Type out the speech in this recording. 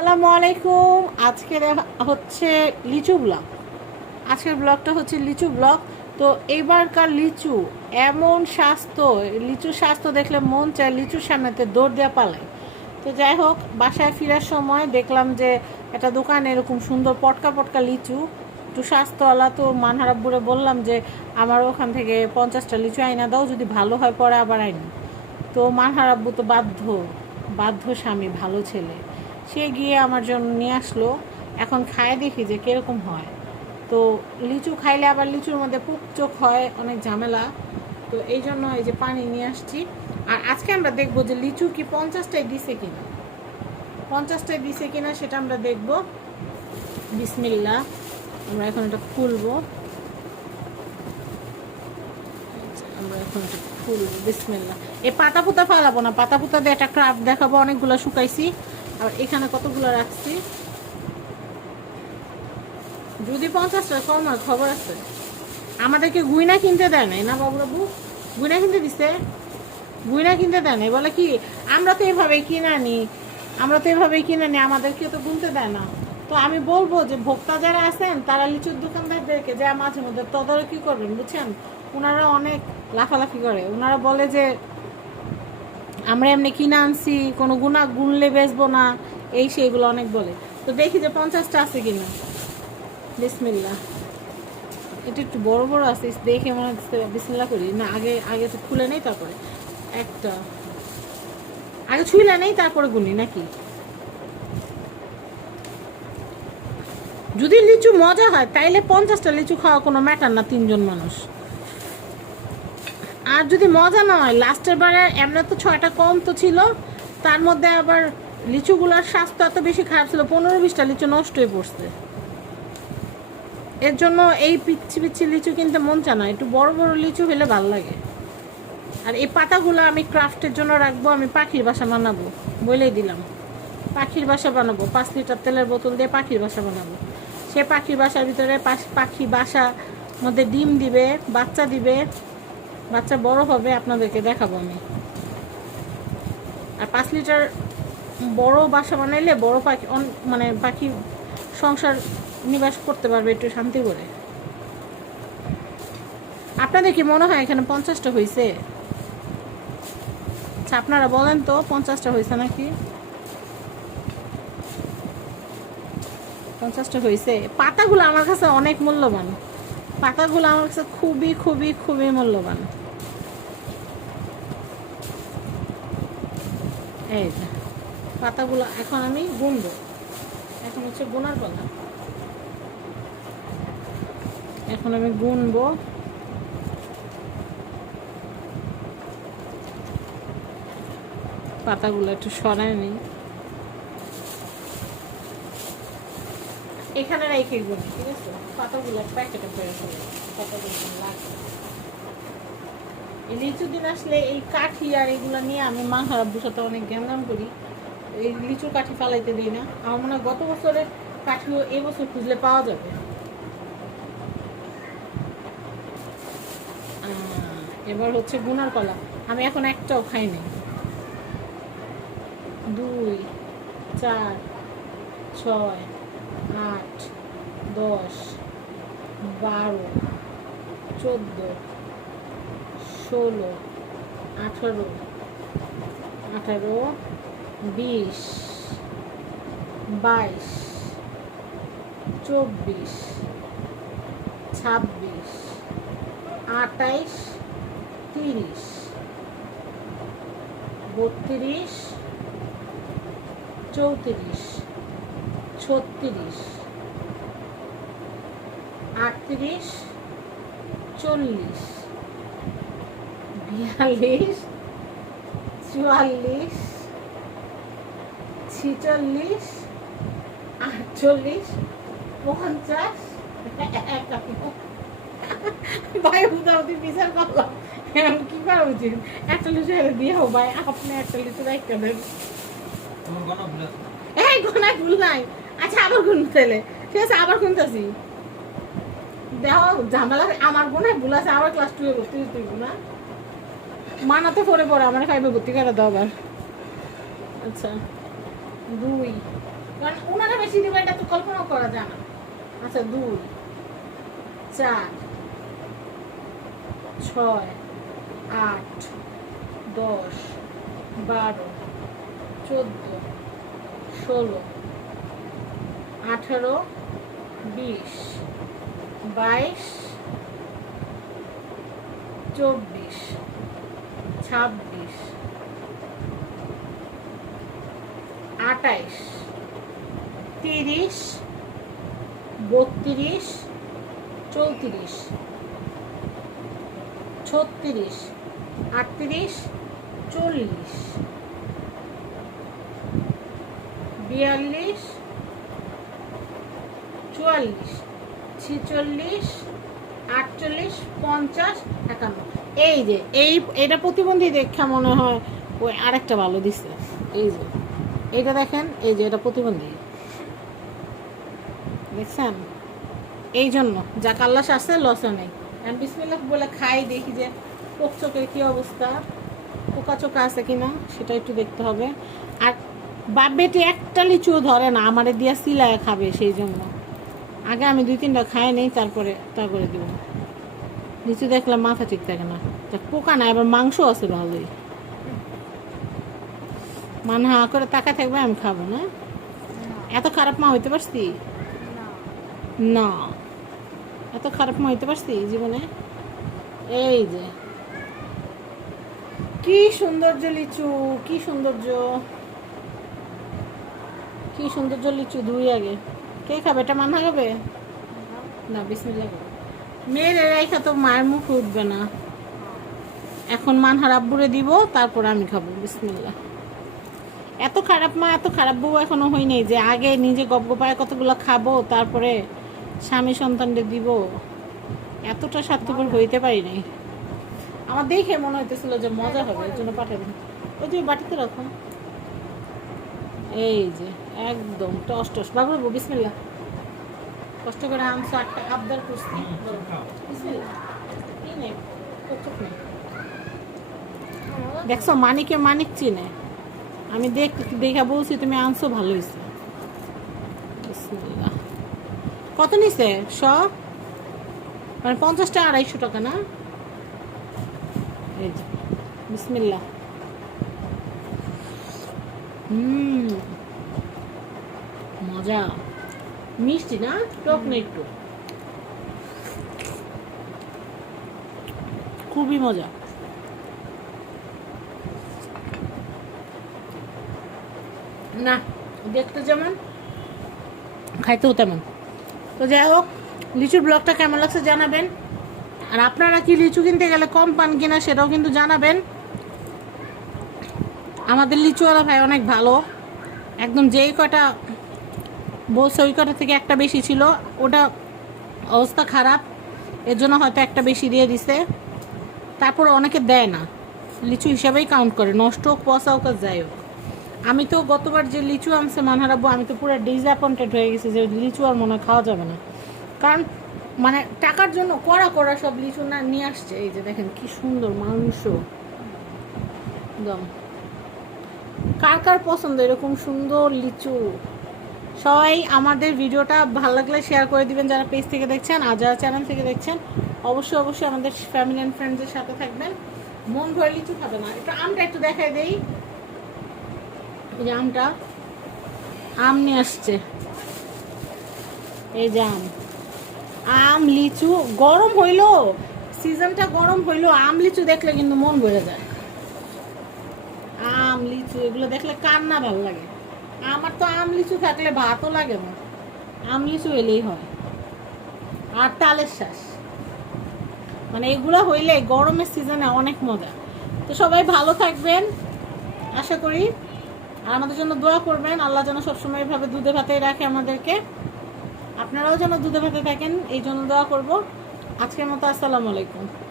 আসসালামু আলাইকুম। আজকে হচ্ছে লিচু ব্লগ। আজকের ব্লগটা হচ্ছে লিচু ব্লগ। তো এবারকার লিচু, এমন স্বাস্থ্য, লিচু স্বাস্থ্য দেখলে মন চায় লিচুর সামনেতে দৌড় দেওয়া পালায়। তো যাই হোক, বাসায় ফেরার সময় দেখলাম যে একটা দোকানে এরকম সুন্দর পটকা পটকা লিচু, একটু স্বাস্থ্যওয়ালা তো মানহারাব্বুরে বললাম যে, আমার ওখান থেকে পঞ্চাশটা লিচু আইনা দাও, যদি ভালো হয় পরে আবার আইনি। তো মানহারাব্বু তো বাধ্য বাধ্য স্বামী, ভালো ছেলে। সে গিয়ে আমার জন্য নিয়ে আসলো। এখন খায় দেখি যে কীরকম হয়। তো লিচু খাইলে আবার লিচুর মধ্যে পুক চোখ হয়, অনেক ঝামেলা। তো এই জন্য এই যে পানি নিয়ে আসছি। আর আজকে আমরা দেখব যে লিচু কি পঞ্চাশটায় দিছে কিনা। পঞ্চাশটায় দিছে কিনা সেটা আমরা দেখব। বিসমিল্লা আমরা এখন এটা খুলবো। আমরা এখন বিসমিল্লা এই পাতা পুতা ফালাবো না, পাতা পুতা দিয়ে একটা ক্রাফট দেখাবো, অনেকগুলো শুকাইছি। আর এখানে কতগুলো রাখছি? যদি পঞ্চাশটা, কম হয় খবর আছে। আমাদেরকে গুইনা কিনতে দেয় নাই না বাবু বাবু গুইনা কিনতে দিছে? গুইনা কিনতে দেয় নাই? বলে কি, আমরা তো এভাবেই কিনা নি। আমরা তো এভাবেই কিনে নি। আমাদেরকে তো গুনতে দেয় না। তো আমি বলব যে, ভোক্তা যারা আছেন, তারা লিচুর দোকানদারদেরকে যা মাঝে মধ্যে তদারকি করবেন, বুঝছেন? ওনারা অনেক লাফালাফি করে। ওনারা বলে যে আমরা এমনি কিনে আনছি, কোনো গুণা গুনলে বেচবো না, এই সেইগুলো অনেক বলে। তো দেখি যে পঞ্চাশটা আছে কিনা। বিসমিল্লা এটা একটু বড় বড় আছে, দেখে মনে হচ্ছে বিসমিল্লা করি। না, আগে আগে তো খুলে নেই, তারপরে একটা। আগে ছুইলে নেই, তারপরে গুনি, নাকি? যদি লিচু মজা হয়, তাইলে পঞ্চাশটা লিচু খাওয়া কোনো ম্যাটার না তিনজন মানুষ। আর যদি মজা না হয় লাস্টের বারে এমনি তো ছয়টা কম তো ছিল, তার মধ্যে আবার লিচুগুলোর স্বাস্থ্য এত বেশি খারাপ ছিল, পনেরো বিশটা লিচু নষ্ট হয়ে পড়ছে। এর জন্য এই পিচ্ছি পিচ্ছি লিচু কিনতে মন চায় না, একটু বড় বড় লিচু হলে ভালো লাগে। আর এই পাতাগুলো আমি ক্রাফটের জন্য রাখব, আমি পাখির বাসা বানাবো, বলেই দিলাম। পাখির বাসা বানাবো, পাঁচ লিটার তেলের বোতল দিয়ে পাখির বাসা বানাবো। সে পাখির বাসার ভিতরে পাখি বাসা মধ্যে ডিম দিবে, বাচ্চা দিবে বাচ্চা বড় হবে, আপনাদেরকে দেখাবো আমি। আর পাঁচ লিটার বড় বাসা বানাইলে বড় পাখি মানে পাখি সংসার নিবাস করতে পারবে একটু শান্তি করে। আপনাদের কি মনে হয় এখানে পঞ্চাশটা হয়েছে আচ্ছা আপনারা বলেন তো, পঞ্চাশটা হয়েছে নাকি? পঞ্চাশটা হয়েছে পাতাগুলো আমার কাছে অনেক মূল্যবান। পাতাগুলো আমার কাছে খুবই খুবই খুবই মূল্যবান। এই পাতাগুলো এখন আমি গুনবো। এখন হচ্ছে গোনার পালা এখন আমি গুনবো। পাতাগুলো একটু সরায় নিই। এখানে রেখে গুনি ঠিক আছে? পাতাগুলো প্যাকেটে করে ফেলে পাতাগুলো লাগবে। এই লিচু দিন আসলে এই কাঠি আর এগুলো নিয়ে আমি মা হারাব্বুর সাথে অনেক জ্ঞান করি। এই লিচু কাঠি ফালাইতে দিই না। আমার মনে হয় গত বছরের কাঠিও এই বছর খুঁজলে পাওয়া যাবে। এবার হচ্ছে গুনার কলা। আমি এখন একটাও খাই নাই। দুই, চার, ছয় আট, দশ, বারো, চোদ্দ, ষোলো, আঠারো আঠারো, বিশ, বাইশ, চব্বিশ, ছাব্বিশ, আটাইশ, তিরিশ, বত্রিশ, চৌত্রিশ ছত্রিশ। আটত্রিশ চল্লিশ। বিয়াল্লিশ চুয়াল্লিশ ছিচল্লিশ আটচল্লিশ পঞ্চাশ। ভাই উদাহরণ বিচার করলাম। এখন কি করা উচিত? লিচু এনে দিয়ে হোক ভাই আপনি একটা লিচু রাখতে দেন। এই গোনায় ভুল নাই। আচ্ছা আবার গুন তেলে। ঠিক আছে, আবার গুনতেছি দেখো, ঝামেলা আমার গোনায় ভুল আছে আবার ক্লাস টুয়ে ভর্তি হইবো না মানাতে পড়ে পড়ে আমার খাইবে ভর্তি করে দাও আবার। আচ্ছা দুই। কারণ বেশি দিবে, এটা তো কল্পনা করা যায় না। আচ্ছা দুই, চার, ছয়, আট, দশ, বারো, চোদ্দ, ষোলো আঠেরো বিশ বাইশ চব্বিশ ছাব্বিশ আটাইশ তিরিশ বত্রিশ চৌত্রিশ ছত্রিশ আটত্রিশ চল্লিশ বিয়াল্লিশ চুয়াল্লিশ, ছিচল্লিশ, আটচল্লিশ, পঞ্চাশ, একান্ন। এই যে, এই, এটা প্রতিবন্ধী দেখা মনে হয় ওই আরেকটা ভালো দিছে। এই যে এইটা দেখেন, এই যে এটা প্রতিবন্ধী। দেখছেন? এই জন্য যা কাল্লাস আছে লসও নেই। বিসমিল্লাহ বলে খাই, দেখি যে পোক চোখের কী অবস্থা পোকা চোকা আছে কিনা, সেটা একটু দেখতে হবে। আর বাপ বেটি একটা লিচুও ধরে না, আমারে দিয়া সিলায় খাবে সেই জন্য। আগে আমি দুই তিনটা খাই নেই, তারপরে তারপরে দেবো। লিচু দেখলাম মাথা ঠিক থাকে না। তা পোকা না এবার মাংস আছে ভালোই। মানে হা করে তাকা থাকবে, আমি খাব না। এত খারাপ মা হইতে পারছি? না। এত খারাপ মা হইতে পারছি জীবনে? এই যে। কি সৌন্দর্য লিচু, কি সৌন্দর্য। কি সৌন্দর্য লিচু দুই আগে। কে খাবে? এটা মানা খাবে? না, বিসমিল্লাহ করো। মেয়ের রেখা তো মায়ের মুখ উঠবে না। এখন মানহার আব্বুরে দিব, তারপর আমি খাব, বিসমিল্লাহ। এত খারাপ মা, এত খারাপ বউ এখনও হয়নি যে আগে নিজে গপ গপায় কতগুলো খাব, তারপরে স্বামী সন্তানদের দিব। এতটা স্বার্থপর হইতে পারি নাই। আমার দেখে মনে হইতেছিল যে মজা হবে, এই জন্য পাঠিয়ে দিন ওই যে বাটিতে রাখো এই যে, একদম টস টস। বাবু বিসমিল্লা কষ্ট করে আনছো একটা আবদার করছি। দেখছ, মানিকে মানিক চিনে। আমি দেখ, দেখা বলছি, তুমি আনছো, ভালো হয়েছে। কত নিছে? শ মানে পঞ্চাশটা আড়াইশো টাকা, না? এই যে, বিসমিল্লাহ। হুম। মজা। মিষ্টি না? টক একটু? খুবই মজা। না, দেখতে যেমন, খাইতেও তেমন। তো যাই হোক, লিচুর ব্লগটা কেমন লাগছে জানাবেন। আর আপনারা কি লিচু কিনতে গেলে কম পান কিনা সেটাও কিন্তু জানাবেন। আমাদের লিচুওয়ালা ভাই অনেক ভালো। একদম যেই কটা বলছে ওই কটা থেকে একটা বেশি ছিল, ওটা অবস্থা খারাপ। এর জন্য হয়তো একটা বেশি দিয়ে দিছে। তারপর অনেকে দেয় না। লিচু হিসাবেই কাউন্ট করে, নষ্ট হোক, পচা হোক যাই হোক। আমি তো গতবার যে লিচু আনছে মানহারাব্বু আমি তো পুরো ডিসঅ্যাপয়েন্টেড হয়ে গেছি যে লিচু আর মনে খাওয়া যাবে না। কারণ মানে টাকার জন্য কড়া কড়া সব লিচু না নিয়ে আসছে। এই যে দেখেন কি সুন্দর মাংস। একদম। কার কার পছন্দ? এরকম সুন্দর লিচু। সবাই আমাদের ভিডিওটা ভালো লাগলে শেয়ার করে দিবেন যারা পেজ থেকে দেখছেন আর যারা চ্যানেল থেকে দেখছেন। অবশ্যই অবশ্যই আমাদের ফ্যামিলি অ্যান্ড ফ্রেন্ডসের সাথে থাকবেন। মন ভরে লিচু খাবে না। একটু আমটা একটু দেখাই দেই। এই যে আমটা। আম নিয়ে আসছে। এই যে আম। আম, লিচু গরম হইল। সিজনটা গরম হইল। আম, লিচু দেখলে কিন্তু মন ভরে যায়। আম, লিচু, এগুলো দেখলে কার না ভালো লাগে। আমার তো আম, লিচু থাকলে ভাতও লাগে না। আম, লিচু এলেই হয়। আর তালের শ্বাস মানে এগুলো হইলে গরমের সিজনে অনেক মজা। তো সবাই ভালো থাকবেন, আশা করি। আর আমাদের জন্য দোয়া করবেন, আল্লাহ যেন সবসময় এভাবে দুধে ভাতে রাখে আমাদেরকে। আপনারাও যেন দুধে ভাতে থাকেন, এই জন্য দোয়া করব। আজকের মতো আসসালামু আলাইকুম।